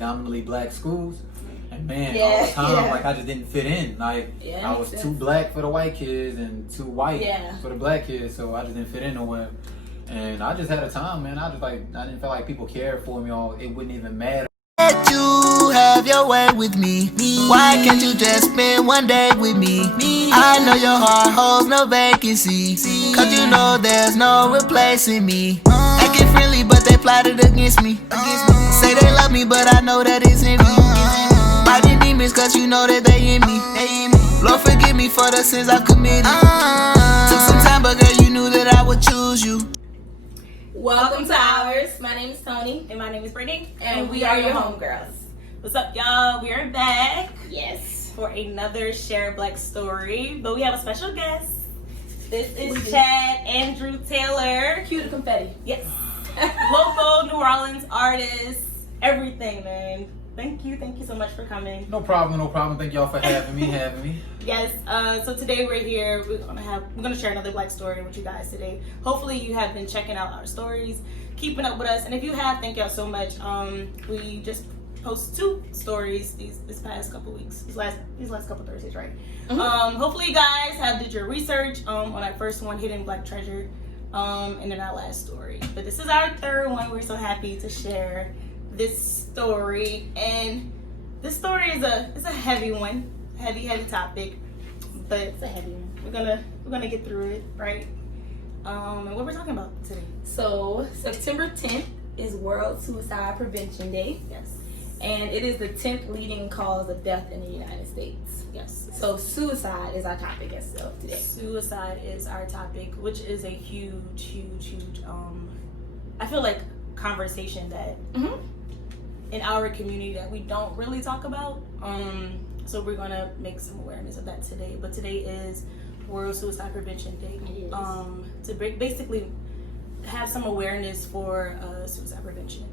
predominantly black schools. And man, all the time, like I just didn't fit in. Like I was too black for the white kids and too white for the black kids, so I just didn't fit in nowhere. And I just had a time, man. I didn't feel like people cared for me, or it wouldn't even matter. Let you have your way with me. Why can't you just spend one day with me? I know your heart holds no vacancy, cause you know there's no replacing me. Acting friendly, but they plotted against me. Say they love me, but I know that it's envy. Fighting demons, cause you know that they in me. Lord, forgive me for the sins I committed. Took some time, but girl, you knew that I would choose you. Welcome to Ours. My name is Tony. And my name is Brittany. And we are your homegirls. What's up, y'all? We are back. Yes. For another Share Black story. But we have a special guest. This is Chad Andrew Taylor. Cue the confetti. Yes. Local New Orleans artist. Everything, man. Thank you so much for coming. No problem. Thank y'all for having me. Yes. So today we're here. We're gonna share another Black story with you guys today. Hopefully you have been checking out our stories, keeping up with us, and if you have, thank y'all so much. We just post 2 stories this past couple weeks. These last couple Thursdays, right? Mm-hmm. Hopefully you guys have did your research on our first one, Hidden Black Treasure, and then our last story. But this is our third one. We're so happy to share this story, and this story is a heavy one, heavy topic, but it's a heavy one. We're gonna get through it, right? And what we're talking about today. So September 10th is World Suicide Prevention Day. Yes. And it is the 10th leading cause of death in the United States. Yes. So suicide is our topic itself today. Suicide is our topic, which is a huge I feel like conversation that in our community that we don't really talk about. So we're gonna make some awareness of that today. But today is World Suicide Prevention Day. To basically have some awareness for suicide prevention.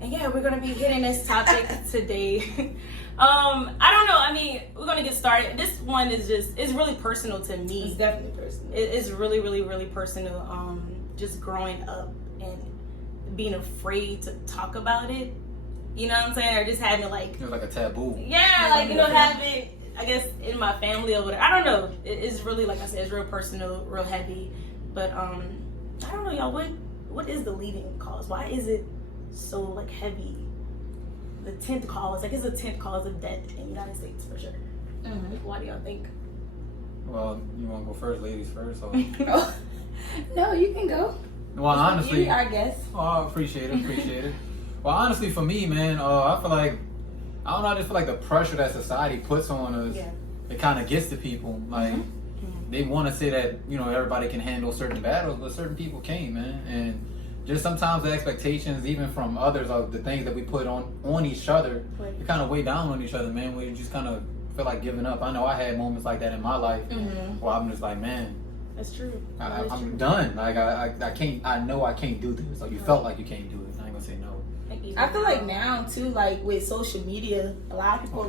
And yeah, we're gonna be hitting this topic today. I don't know. I mean, we're gonna get started. This one is it's really personal to me. It's definitely personal. It's really personal. Just growing up and being afraid to talk about it. You know what I'm saying? Or just having like... It was like a taboo. Yeah, like, you know, having, I guess, in my family or whatever. I don't know. It's really, like I said, it's real personal, real heavy. But, I don't know, y'all. What is the leading cause? Why is it so, like, heavy? The 10th cause. Like, it's the 10th cause of death in the United States, for sure. Mm-hmm. Why do y'all think? Well, you want to go first, ladies first? Or... No, you can go. Well, honestly... You're our guest. Oh, I appreciate it. Well, honestly, for me, man, I feel like, I don't know, I just feel like the pressure that society puts on us, it kind of gets to people. Like, they want to say that, you know, everybody can handle certain battles, but certain people can't, man. And just sometimes the expectations, even from others, of the things that we put on each other, we kind of weigh down on each other, man. We just kind of feel like giving up. I know I had moments like that in my life where I'm just like, man. That's true. I'm done. Like, I can't, I know I can't do this. Like, you felt like you can't do it. I ain't gonna say no. I feel like now too, like with social media, a lot of people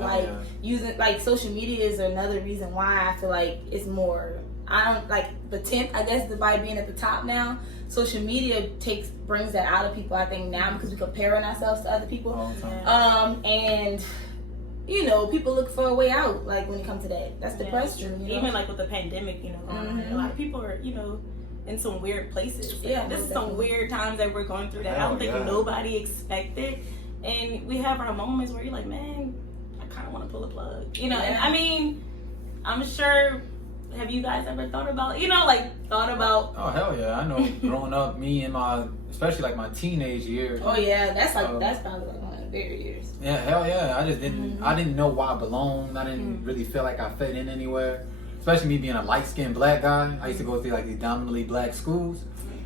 using like social media is another reason why I feel like it's more. I don't like the 10th. I guess by being at the top now, social media brings that out of people. I think now because we're comparing ourselves to other people, and you know, people look for a way out. Like when it comes to that, that's depression. You know? Even like with the pandemic, you know, a lot of people are, you know, in some weird places. Yeah, this is some weird times that we're going through that I don't think nobody expected. And we have our moments where you're like, man, I kind of want to pull a plug. You know, and I mean, I'm sure, have you guys ever thought about, Oh, hell yeah. I know growing up, me and especially like my teenage years. Oh, yeah. That's probably like one of the bigger years. Yeah, hell yeah. I just didn't know why I belonged. I didn't really feel like I fit in anywhere. Especially me being a light-skinned black guy. I used to go through like these dominantly black schools.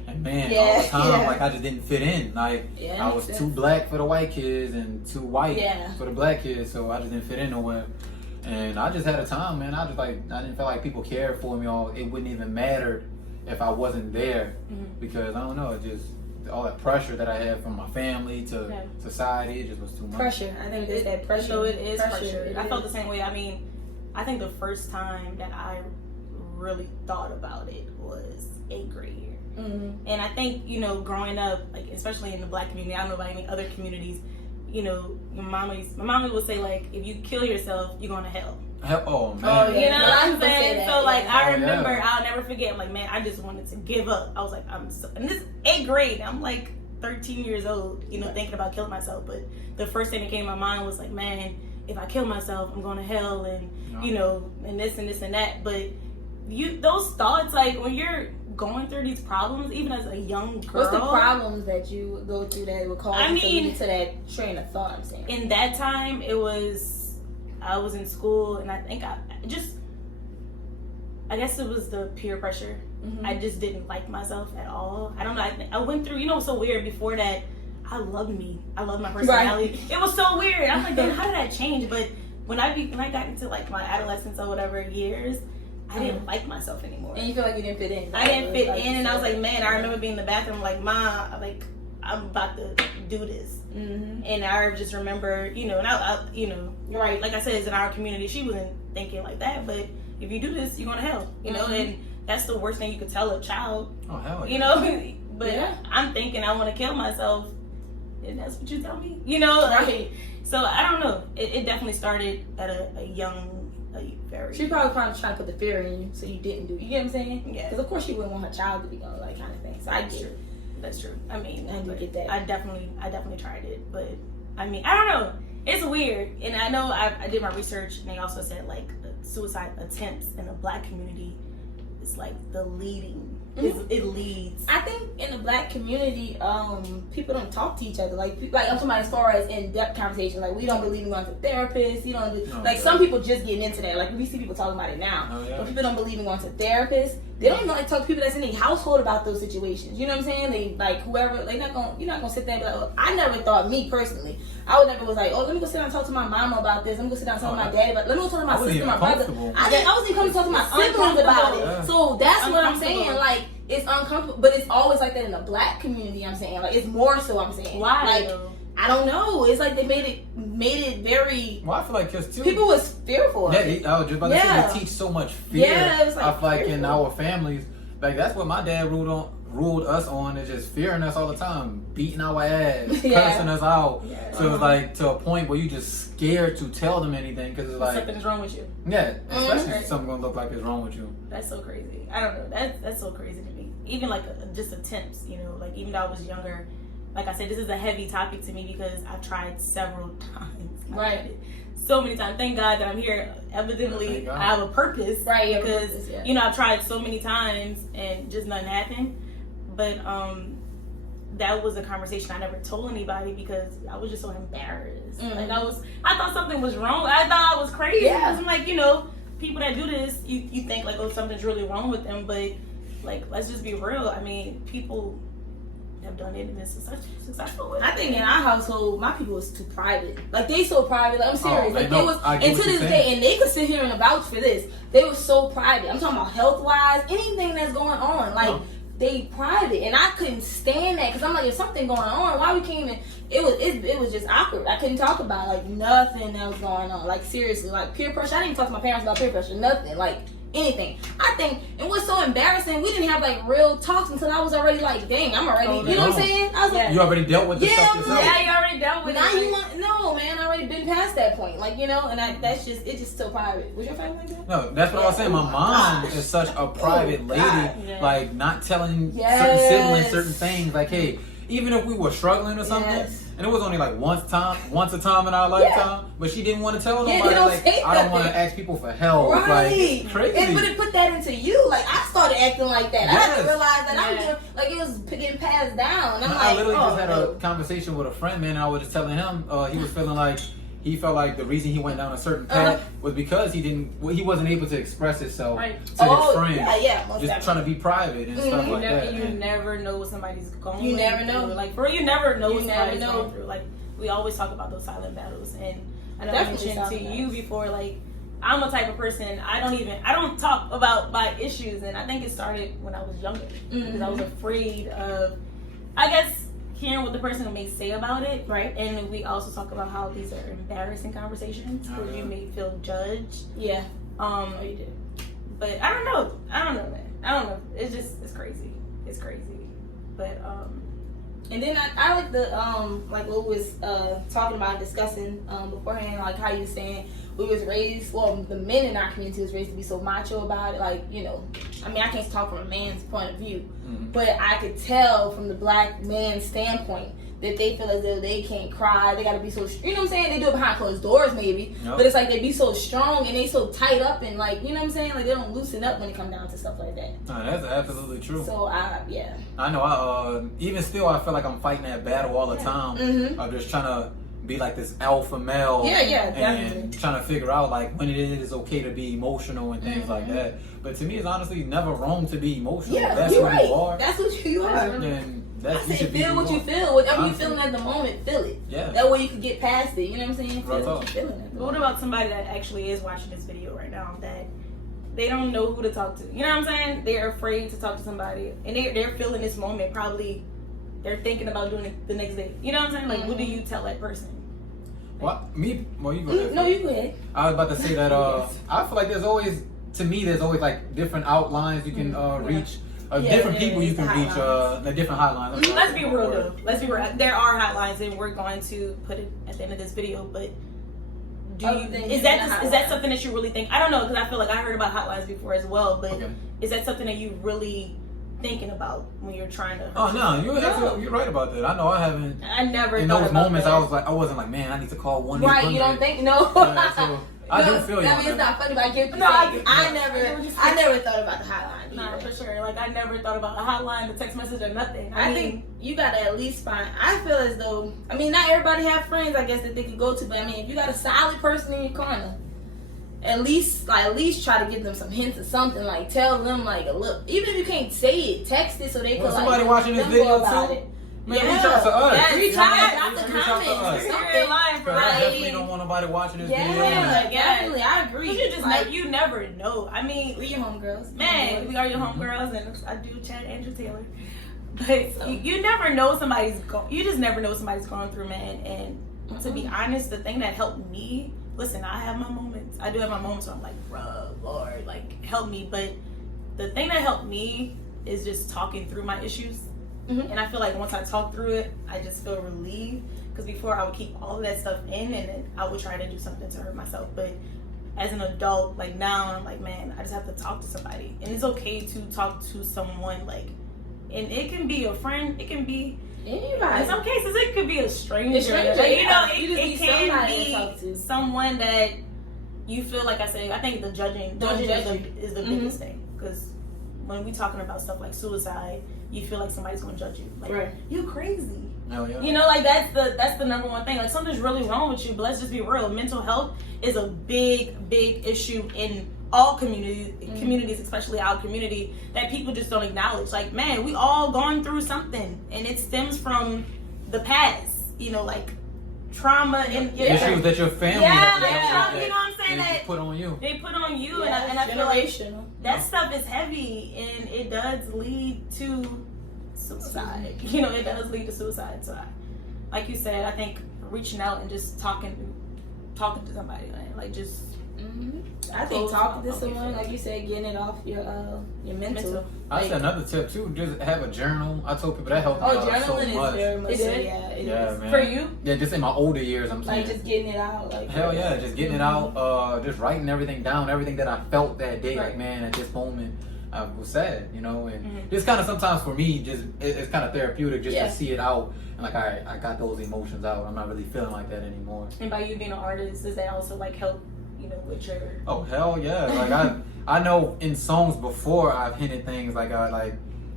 And man, all the time, like I just didn't fit in. Like I was too black for the white kids and too white for the black kids. So I just didn't fit in nowhere. And I just had a time, man. I didn't feel like people cared for me, or it wouldn't even matter if I wasn't there. Because I don't know, it just all that pressure that I had from my family to society, it just was too much. Pressure. I think it's that pressure. So it is pressure. I felt the same way. I mean, I think the first time that I really thought about it was 8th grade year. And I think, you know, growing up, like especially in the black community, I don't know about any other communities, you know, my mama would say like, if you kill yourself, you're going to hell. Oh man. Oh, yeah. You know what I'm saying? So like, I remember, yeah. I'll never forget. Like, man, I just wanted to give up. I was like, and this is 8th grade. I'm like 13 years old, you know, thinking about killing myself. But the first thing that came to my mind was like, man, if I kill myself, I'm going to hell, and you know, and this and that. But those thoughts, like when you're going through these problems, even as a young girl. What's the problems that you go through that would cause you to lead to that train of thought? I'm saying. In that time, I was in school, and I think I guess it was the peer pressure. Mm-hmm. I just didn't like myself at all. I don't know. I went through, you know, it was so weird before that. I loved me. I loved my personality. Right. It was so weird. I'm like, damn, how did that change? But when I got into like my adolescence or whatever years, I didn't like myself anymore. And you feel like you didn't fit in. I didn't fit in, and I was like, man, I remember being in the bathroom like, Ma, like, I'm about to do this. Mm-hmm. And I just remember, you know, and I you know, right, like I said, it's in our community. She wasn't thinking like that, but if you do this, you're going to hell, you know, and that's the worst thing you could tell a child. Oh, hell yeah. You know, but I'm thinking I want to kill myself, and that's what you tell me, you know, right? So I don't know. It definitely started at a young. She probably trying to put the fear in you, so you didn't do it. You get what I'm saying? Yeah. Because of course she wouldn't want her child to be going like kind of thing. So That's true. I mean, I do get that. I definitely tried it, but I mean, I don't know. It's weird, and I know I did my research, and they also said like suicide attempts in the Black community is like the leading. It leads. I think in the Black community, people don't talk to each other. Like I'm talking about as far as in-depth conversation. Like we don't believe in going to therapists. You don't like some people just getting into that. Like we see people talking about it now. But people don't believe in going to therapists. They don't even like talk to people that's in their household about those situations. You know what I'm saying? They like whoever. You're not gonna sit there and be like, oh, I never thought, me personally, I would never was like, oh, let me go sit down and talk to my mama about this. Let me go sit down and talk to my daddy about. Let me go talk to my sister, my brother. I wasn't even coming to talk to my siblings about it. Yeah. So that's what I'm saying. Like it's uncomfortable, but it's always like that in the Black community. I'm saying like it's more so. I'm saying why? Like I don't know. It's like they made it very. Well, I feel like because people was fearful. Yeah, I was just about to say they teach so much fear. Yeah, it was like I feel like in our families, like that's what my dad ruled us on, is just fearing us all the time, beating our ass, cursing us out. Yeah. So it's like to a point where you just scared to tell them anything because it's like something's wrong with you. Yeah, especially if something gonna look like it's wrong with you. That's so crazy. I don't know. That's so crazy to me. Even like just attempts, you know, like even though I was younger. Like I said, this is a heavy topic to me because I've tried several times. Right. So many times. Thank God that I'm here. Evidently, I have a purpose. Right. Because, you know, I've tried so many times and just nothing happened. But that was a conversation I never told anybody because I was just so embarrassed. Like I thought something was wrong. I thought I was crazy. Yeah. I'm like, you know, people that do this, you think like, oh, something's really wrong with them. But, like, let's just be real. I mean, people have done it and it's successful with it. I think in our household, my people was too private. Like they so private. Like I'm serious. Like they was, and to this day, and they could sit here and vouch for this. They were so private. I'm talking about health wise, anything that's going on. Like they private, and I couldn't stand that because I'm like, if something going on, why we came in? It was just awkward. I couldn't talk about like nothing that was going on. Like seriously, like peer pressure. I didn't even talk to my parents about peer pressure. Nothing. Like. Anything. I think it was so embarrassing. We didn't have like real talks until I was already like, dang, I'm already. You know what I'm saying? I was like, you already dealt with this stuff yourself. Yeah, you already dealt with it. No, man, I already been past that point. Like you know, and it's just so private. Was your family like that? No, that's what I was saying. My mom is such a private lady, like not telling certain siblings certain things. Like, hey, even if we were struggling or something. And it was only like once a time in our lifetime, but she didn't want to tell nobody. Like, I don't want to ask people for help. Right. Like, it's crazy. But it put that into you. Like I started acting like that. I had to realize that I was doing, like it was getting passed down. And I'm I literally just had a conversation with a friend, man. And I was just telling him he was feeling like. He felt like the reason he went down a certain path was because he wasn't able to express himself to his friends. Just trying to be private and stuff like that. You never know what somebody's going through. You never know. Like for real, you never know what somebody's going through. Like we always talk about those silent battles, and I know I mentioned to you before. Like I'm a type of person I don't talk about my issues, and I think it started when I was younger because I was afraid of, I guess, hearing what the person may say about it, right? And we also talk about how these are embarrassing conversations where you may feel judged. Yeah. You did. But I don't know, man. I don't know. It's crazy. It's crazy. But And then I like the like what we was talking about, discussing beforehand, like how you was saying we was raised, well, the men in our community was raised to be so macho about it. Like, you know, I mean, I can't talk from a man's point of view, but I could tell from the black man's standpoint that they feel as though they can't cry. They gotta be so, you know what I'm saying? They do it behind closed doors maybe, but it's like they be so strong and they so tight up and like, you know what I'm saying? Like they don't loosen up when it comes down to stuff like that. No, that's absolutely true. So yeah. I know. Even still, I feel like I'm fighting that battle all the time. I'm just trying to be like this alpha male. Yeah, definitely. And trying to figure out like when it is okay to be emotional and things like that. But to me, it's honestly never wrong to be emotional. Yeah, that's you're who right. you are. That's what you are. Then that's, I you said, should be feel who what you are. feel. Whatever you Honestly. feeling at the moment, feel it. Yeah. That way you can get past it. You know what I'm saying? Feel Right what on. you're feeling at the What moment. about somebody that actually is watching this video right now that they don't know who to talk to? You know what I'm saying? They're afraid to talk to somebody, and they're feeling this moment. Probably they're thinking about doing it the next day. You know what I'm saying? Like, what do you tell that person? Well, you go ahead. No, you go ahead. I was about to say that Yes. I feel like there's always like different outlines you can reach. Different people you it's can the reach. hotlines. The different hotlines. I'm sorry. Let's be real though. Let's be real. There are hotlines, and we're going to put it at the end of this video. But is that something that you really think? I don't know, because I feel like I heard about hotlines before as well. But is that something that you really thinking about when you're trying to? Oh no, you're right about that. I know I haven't. I never. In thought those about moments, that. I wasn't like, man, I need to call 1-800. Right, you don't think? No. Yeah, so I do feel you. I on mean, it's that. not funny, but I get what No, you're saying. I I never thought about the hotline. Nah, either. for sure. Like, I never thought about a hotline, the text message, or nothing. I mean, think you gotta at least find. I feel as though, I mean, not everybody have friends, I guess, that they can go to, but I mean, if you got a solid person in your corner, at least try to give them some hints or something. Like, tell them, like, look, even if you can't say it, text it so they can. Well, like, somebody watching this them video go about too? it. Man, Yeah. reach out to us. Yes, reach out, drop the Reach out to comments or us. something. You're in line for I Right. definitely don't want nobody watching this video. Yeah, definitely, I agree. 'cause you just like, you never know. I mean, we your homegirls. man, we are your homegirls, and I do chat Andrew Taylor. But you never know you just never know what somebody's going through, man. And to be honest, the thing that helped me, listen, I have my moments. I do have my moments where I'm like, bruh, Lord, like, help me. But the thing that helped me is just talking through my issues. And I feel like once I talk through it, I just feel relieved. Because before I would keep all of that stuff in, and then I would try to do something to hurt myself. But as an adult, like now, I'm like, man, I just have to talk to somebody. And it's okay to talk to someone, like, and it can be a friend, it can be, Anybody. in some cases, it could be a stranger. A stranger, Like, you know, yeah. You just it need can somebody to talk be to. someone that you feel like I say. I think the judging Don't judge is the biggest thing. Because when we talking about stuff like suicide, you feel like somebody's gonna judge you. Like, Right. you crazy. Hell yeah. You know, like that's the number one thing. Like, something's really wrong with you. But let's just be real. Mental health is a big issue in all communities, especially our community, that people just don't acknowledge. Like, man, we all gone through something, and it stems from the past. You know, like trauma and Issues that your family Yeah, has like, that you know what I'm saying, they that- put on you. they put on you, Yeah, and I feel like generational. that stuff is heavy, and it does lead to suicide. You know, it does lead to suicide. So, like you said, I think reaching out and just talking to somebody, like just I think talking to Okay, someone, fair. like you said, getting it off your mental. I said another tip too, just have a journal. I told people that helped me Oh, out so journaling much. is very much. It So, is? yeah, it Yeah, is. man. for you. Yeah, just in my older years, I'm saying. Like just getting it out. Like Hell yeah, just getting it out, just writing everything down, everything that I felt that day. Right. Like, man, at this moment, I was sad, you know, and just kind of sometimes for me, just it's kind of therapeutic just Yeah. to see it out and like, all right, I got those emotions out. I'm not really feeling like that anymore. And by you being an artist, does that also like help, you know, with your? Oh hell yeah! Like I know in songs before I've hinted things like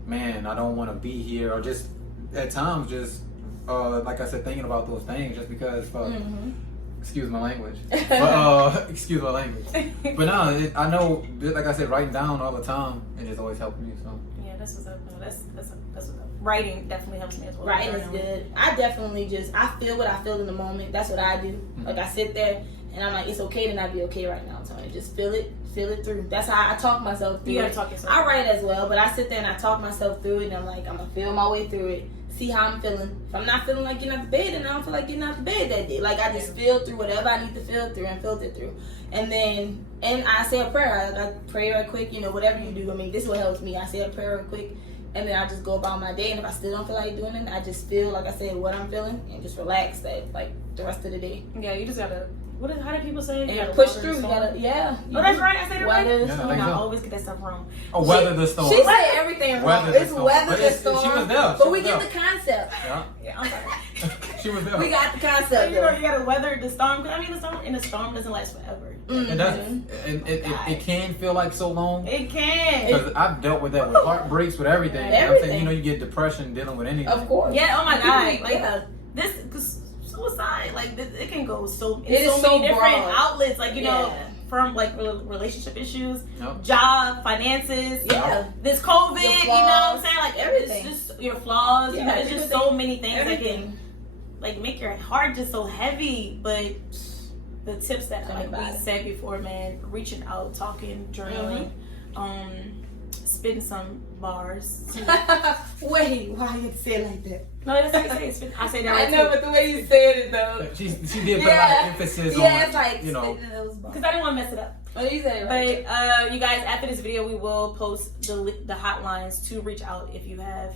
man, I don't want to be here, or just at times just like I said, thinking about those things just because. Excuse my language. But, excuse my language. But no, I know, like I said, writing down all the time, it just always helped me. So Yeah, that's what's up. No, that's what's up. Writing definitely helps me as well. writing is good. I definitely I feel what I feel in the moment. That's what I do. Like I sit there and I'm like, it's okay to not be okay right now, Tony. Just feel it through. That's how I talk myself through You gotta it. talk yourself. I write as well, but I sit there and I talk myself through it, and I'm like, I'm gonna feel my way through it. See how I'm feeling. If I'm not feeling like getting out the bed, then I don't feel like getting out the bed that day. Like I just feel through whatever I need to feel through and filter through. And I say a prayer. I pray right quick, you know, whatever you do. I mean, this is what helps me. I say a prayer real quick, and then I just go about my day. And if I still don't feel like doing it, I just feel like I said what I'm feeling and just relax that like the rest of the day. Yeah, you just gotta. How do people say? You gotta push through. You gotta, Oh, that's right. I said it right. Weather the storm. I always get that stuff wrong. Oh, weather the storm. She said everything wrong. It's weather But the she storm. was there. But we get the concept. Yeah. Yeah, I'm sorry. She was there. We got the So concept. you know you gotta weather the storm. I mean, the storm doesn't last forever. It doesn't. And it can feel like so long. It can. Because I've dealt with that with heartbreaks, with everything. I'm saying, you know, you get depression dealing with anything. Of course. Yeah. Oh my God. Like Yeah. this, cause suicide, like this, it can go so It is so so many different broad. outlets. Like you know, Yeah. from like relationship issues, Yep. job, finances. Yeah. This COVID, Your you know what I'm flaws, saying? Like everything. It's just your flaws. You know, Yeah, it's just everything. so many things that Everything. can like make your heart just so heavy. But the tips that Tell me like about we it. said before, man, reaching out, talking, journaling, spitting some bars. Wait, why you say it like that? No, that's what I say. I say that I right know, too. but the way you said it though. She did put a lot of emphasis Yeah, on, it's like you know. spitting those bars. Because I didn't want to mess it up. Oh, you said it right. But you guys, after this video, we will post the hotlines to reach out if you have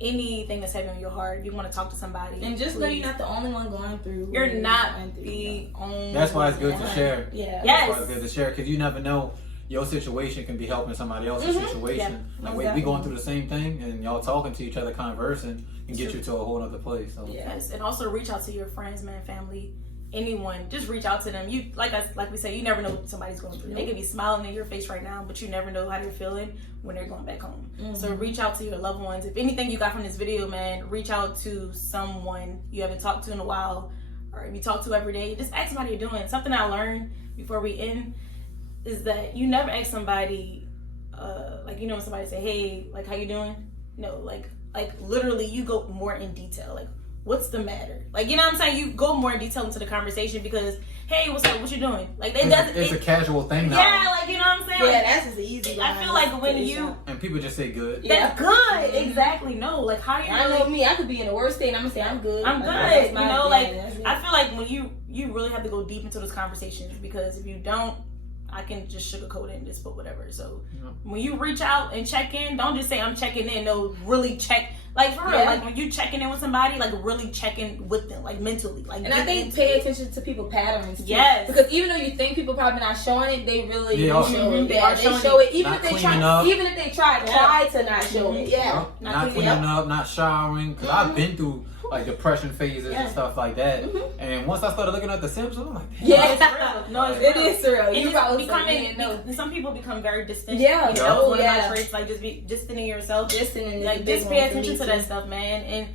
anything that's heavy on your heart. If you want to talk to somebody, And just know please. you're not the only one going through. You're what not going through, the only. That's why it's good to one. share. Yeah. Yes. That's why it's good to share, because you never know. Your situation can be helping somebody else's situation. Yeah, Like we going through the same thing, and y'all talking to each other, conversing, and get you to a whole other place. So. Yes, and also reach out to your friends, man, family, anyone. Just reach out to them. You like we say, you never know what somebody's going through. They can be smiling in your face right now, but you never know how they're feeling when they're going back home. So reach out to your loved ones. If anything you got from this video, man, reach out to someone you haven't talked to in a while, or if you talk to every day. Just ask them how you're doing. Something I learned before we end is that you never ask somebody, like, you know, when somebody say, hey, like, how you doing? No, like literally you go more in detail. Like, what's the matter? Like, you know what I'm saying? You go more in detail into the conversation because, hey, what's up? What you doing? Like, It's a casual thing now. Yeah, like, you know what I'm saying? Yeah, Like, that's just easy. I feel like when you, And people just say good. Yeah. that's good. Exactly. No, like, how you I know me, I could be in the worst state and I'm gonna say I'm good. I'm Like, good. that's You my know, thing, like, that's it. I feel like when you really have to go deep into those conversations, because if you don't, I can just sugarcoat it and just put whatever. So when you reach out and check in, don't just say I'm checking in. No, really check. Like, for real, Yeah. like when you checking in with somebody, like really checking with them, like mentally. Like, And I think pay attention to people patterns too. Yes. Because even though you think people probably not showing it, they really They do are show showing it. it. Yeah, They they are show showing it. Even Not if they cleaning try, up. even if they try to not show it. Yeah. Not cleaning up, not showering. Because I've been through like depression phases and stuff like that. And once I started looking at the symptoms, I'm like, damn. Yeah. it's real. No, it's It real. is surreal. And You it's probably becoming, know. some people become very distant. Yeah. You know, that was one of Yeah. my traits, like just be distant in yourself. Distant is Like, a big just one pay for me, attention to too. that stuff, man. And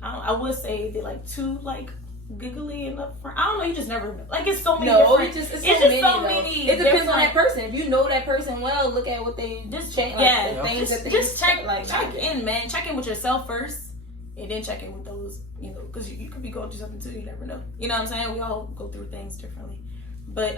I would say they're like too like giggly and up front. I don't know. You just never know. Like, it's so many. No, different, it's just so so many. many. It depends on different- that person. If you know that person well, look at what they Just check. Like, yeah, the things that they just check like. check in, man. Check in with yourself first, and then check in with those, you know, because you could be going through something too. You never know. You know what I'm saying? We all go through things differently. But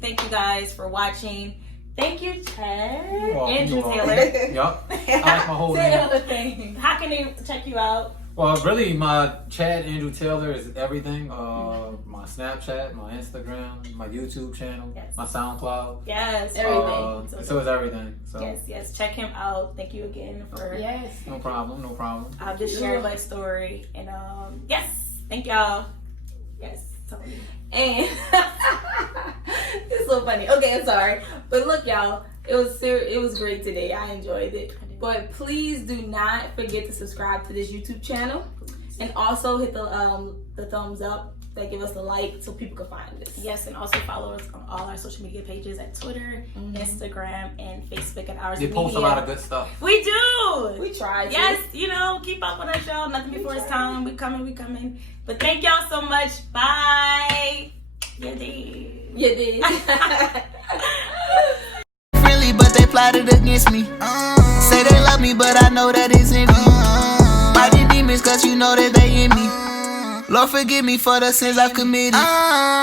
thank you guys for watching. Thank you, Ted, welcome. Andrew You're Taylor. Yup. I like my whole Say name. another thing. How can they check you out? Well, really, my Chad Andrew Taylor is everything. My Snapchat, my Instagram, my YouTube channel, Yes. my SoundCloud. Yes, Everything. So it's everything. So yes, check him out. Thank you again for. Yes. no problem. I'll just share my story, and yes, thank y'all. Yes, Tony. And it's so funny. Okay, I'm sorry, but look, y'all, it was great today. I enjoyed it. But please do not forget to subscribe to this YouTube channel, and also hit the thumbs up. That give us a like so people can find us. Yes, and also follow us on all our social media pages at Twitter, Instagram, and Facebook at Oursthemedia. They post a lot of good stuff. We do. We tried. Yes, you know, keep up with us, y'all. Nothing before it's time. We coming. But thank y'all so much. Bye. You did. You did. Friendly, but they plotted against me. Say they love me, but I know that it's in me. Fighting demons, cause you know that they in me. Lord, forgive me for the sins I've committed.